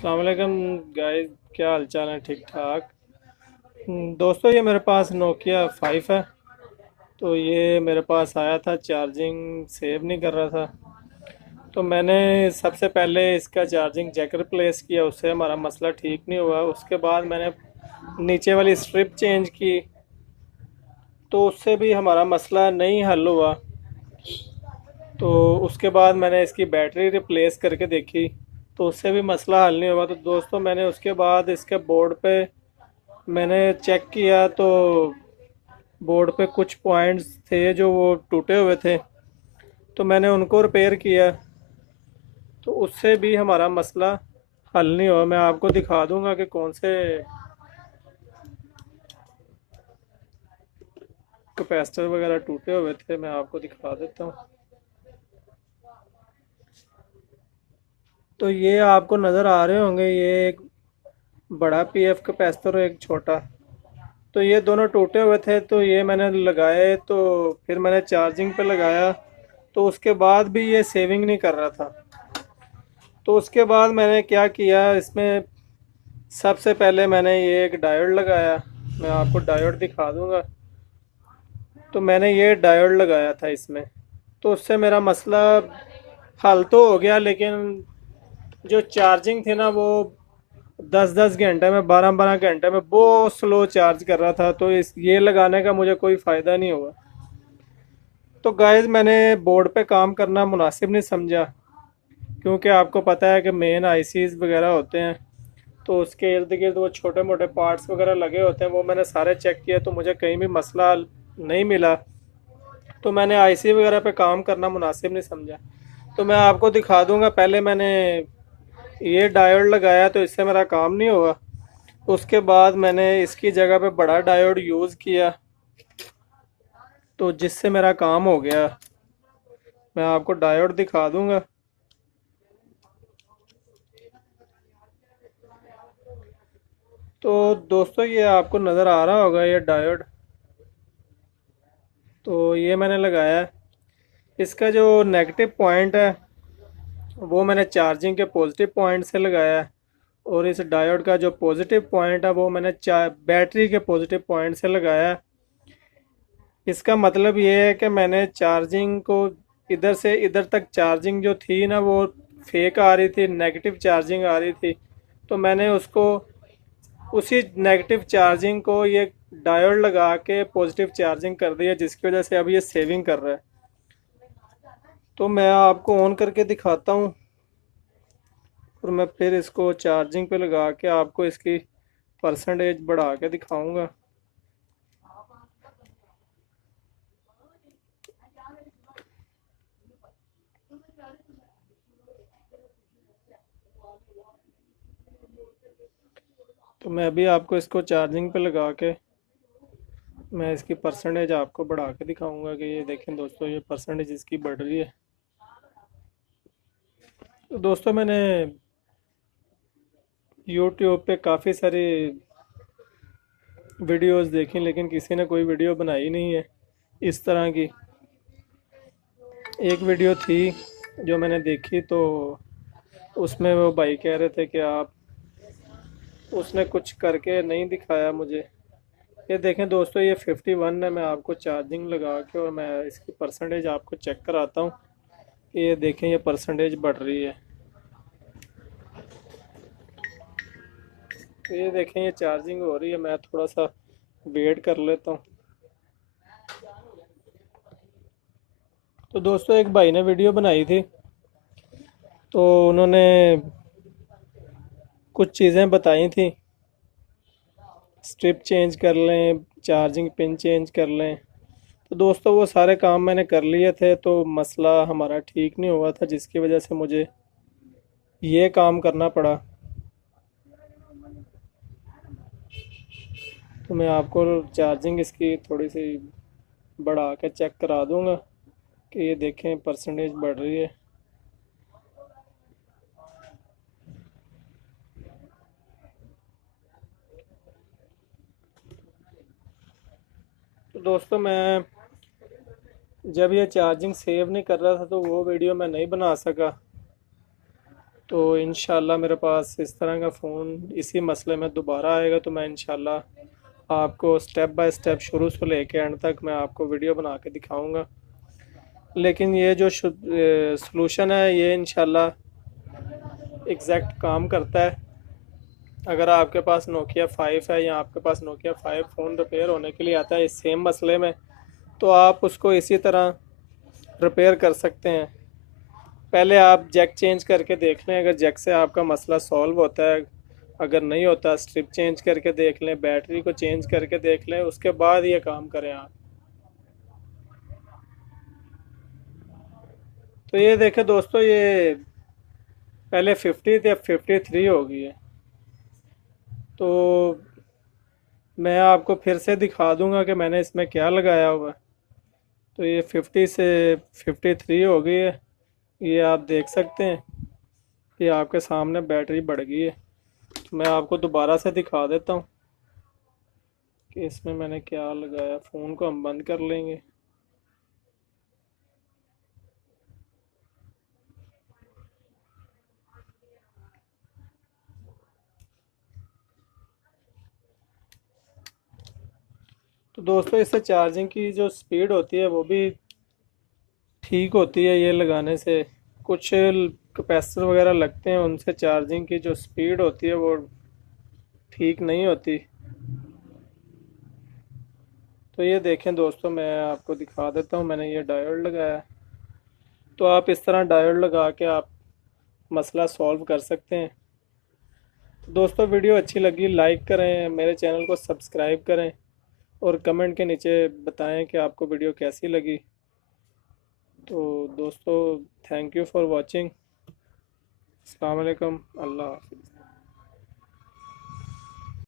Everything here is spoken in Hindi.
अस्सलाम वालेकुम गाइस, क्या हाल चाल है? ठीक ठाक। दोस्तों, ये मेरे पास नोकिया 5 है। तो ये मेरे पास आया था, चार्जिंग सेव नहीं कर रहा था। तो मैंने सबसे पहले इसका चार्जिंग जैक रिप्लेस किया, उससे हमारा मसला ठीक नहीं हुआ। उसके बाद मैंने नीचे वाली स्ट्रिप चेंज की, तो उससे भी हमारा मसला नहीं हल हुआ। तो उसके बाद मैंने इसकी बैटरी रिप्लेस करके देखी, तो उससे भी मसला हल नहीं हुआ। तो दोस्तों, मैंने उसके बाद इसके बोर्ड पे मैंने चेक किया, तो बोर्ड पे कुछ पॉइंट्स थे जो वो टूटे हुए थे, तो मैंने उनको रिपेयर किया। तो उससे भी हमारा मसला हल नहीं हुआ। मैं आपको दिखा दूंगा कि कौन से कैपेसिटर वगैरह टूटे हुए थे, मैं आपको दिखा देता हूँ। तो ये आपको नज़र आ रहे होंगे, ये एक बड़ा पीएफ कैपेसिटर और एक छोटा। तो ये दोनों टूटे हुए थे, तो ये मैंने लगाए, तो फिर मैंने चार्जिंग पे लगाया, तो उसके बाद भी ये सेविंग नहीं कर रहा था। तो उसके बाद मैंने क्या किया, इसमें सबसे पहले मैंने ये एक डायोड लगाया। मैं आपको डायोड दिखा दूंगा। तो मैंने ये डायोड लगाया था इसमें, तो उससे मेरा मसला हल तो हो गया, लेकिन जो चार्जिंग थी ना, वो 10-10 घंटे में, 12-12 घंटे में बहुत स्लो चार्ज कर रहा था। तो इस ये लगाने का मुझे कोई फ़ायदा नहीं हुआ। तो गाइस, मैंने बोर्ड पे काम करना मुनासिब नहीं समझा, क्योंकि आपको पता है कि मेन आईसीज वगैरह होते हैं, तो उसके इर्द गिर्द वो छोटे मोटे पार्ट्स वगैरह लगे होते हैं। वो मैंने सारे चेक किए, तो मुझे कहीं भी मसला नहीं मिला। तो मैंने आईसी वगैरह पे काम करना मुनासिब नहीं समझा। तो मैं आपको दिखा दूंगा। पहले मैंने ये डायोड लगाया, तो इससे मेरा काम नहीं हुआ। उसके बाद मैंने इसकी जगह पे बड़ा डायोड यूज़ किया, तो जिससे मेरा काम हो गया। मैं आपको डायोड दिखा दूंगा। तो दोस्तों, ये आपको नज़र आ रहा होगा, ये डायोड। तो ये मैंने लगाया है। इसका जो नेगेटिव पॉइंट है, वो मैंने चार्जिंग के पॉजिटिव पॉइंट से लगाया है। और इस डायोड का जो पॉजिटिव पॉइंट है, वो मैंने बैटरी के पॉजिटिव पॉइंट से लगाया है। इसका मतलब ये है कि मैंने चार्जिंग को इधर से इधर तक, चार्जिंग जो थी ना, वो फेक आ रही थी, नेगेटिव चार्जिंग आ रही थी। तो मैंने उसको, उसी नेगेटिव चार्जिंग को ये डायोड लगा के पॉजिटिव चार्जिंग कर दिया, जिसकी वजह से अब ये सेविंग कर रहा है। तो मैं आपको ऑन करके दिखाता हूँ, और मैं फिर इसको चार्जिंग पे लगा के आपको इसकी परसेंटेज बढ़ा के दिखाऊंगा। तो मैं अभी आपको इसको चार्जिंग पे लगा के मैं इसकी परसेंटेज आपको बढ़ा के दिखाऊंगा कि ये देखें दोस्तों, ये परसेंटेज इसकी बढ़ रही है। तो दोस्तों, मैंने यूट्यूब पे काफ़ी सारी वीडियोस देखी, लेकिन किसी ने कोई वीडियो बनाई नहीं है इस तरह की। एक वीडियो थी जो मैंने देखी, तो उसमें वो भाई कह रहे थे कि आप, उसने कुछ करके नहीं दिखाया मुझे। ये देखें दोस्तों, ये 51 है। मैं आपको चार्जिंग लगा के और मैं इसकी परसेंटेज आपको चेक कराता हूँ। ये देखें, ये परसेंटेज बढ़ रही है। तो ये देखें, ये चार्जिंग हो रही है। मैं थोड़ा सा वेट कर लेता हूँ। तो दोस्तों, एक भाई ने वीडियो बनाई थी, तो उन्होंने कुछ चीज़ें बताई थी। स्ट्रिप चेंज कर लें, चार्जिंग पिन चेंज कर लें। तो दोस्तों, वो सारे काम मैंने कर लिए थे, तो मसला हमारा ठीक नहीं हुआ था, जिसकी वजह से मुझे ये काम करना पड़ा। तो मैं आपको चार्जिंग इसकी थोड़ी सी बढ़ा के चेक करा दूंगा कि ये देखें, परसेंटेज बढ़ रही है। तो दोस्तों, मैं जब ये चार्जिंग सेव नहीं कर रहा था, तो वो वीडियो मैं नहीं बना सका। तो इंशाल्लाह मेरे पास इस तरह का फ़ोन इसी मसले में दोबारा आएगा तो मैं इंशाल्लाह आपको स्टेप बाय स्टेप शुरू से लेके एंड तक मैं आपको वीडियो बना के दिखाऊंगा। लेकिन ये जो सलूशन है ये इंशाल्लाह एग्जैक्ट काम करता है। अगर आपके पास नोकिया 5 है या आपके पास नोकिया 5 फ़ोन रिपेयर होने के लिए आता है इस सेम मसले में, तो आप उसको इसी तरह रिपेयर कर सकते हैं। पहले आप जैक चेंज करके देख लें, अगर जैक से आपका मसला सॉल्व होता है, अगर नहीं होता स्ट्रिप चेंज करके देख लें, बैटरी को चेंज करके देख लें, उसके बाद ये काम करें आप। तो ये देखें दोस्तों, ये पहले 50 थी अब 53 हो गई है। तो मैं आपको फिर से दिखा दूंगा कि मैंने इसमें क्या लगाया हुआ है। तो ये 50 से 53 हो गई है, ये आप देख सकते हैं। ये आपके सामने बैटरी बढ़ गई है। तो मैं आपको दोबारा से दिखा देता हूँ कि इसमें मैंने क्या लगाया। फ़ोन को हम बंद कर लेंगे। तो दोस्तों इससे चार्जिंग की जो स्पीड होती है वो भी ठीक होती है ये लगाने से। कुछ कैपेसिटर वगैरह लगते हैं उनसे चार्जिंग की जो स्पीड होती है वो ठीक नहीं होती। तो ये देखें दोस्तों, मैं आपको दिखा देता हूँ, मैंने ये डायोड लगाया है। तो आप इस तरह डायोड लगा के आप मसला सॉल्व कर सकते हैं। तो दोस्तों वीडियो अच्छी लगी लाइक करें, मेरे चैनल को सब्सक्राइब करें और कमेंट के नीचे बताएं कि आपको वीडियो कैसी लगी। तो दोस्तों थैंक यू फॉर वॉचिंग। अस्सलाम वालेकुम, अल्लाह हाफिज़।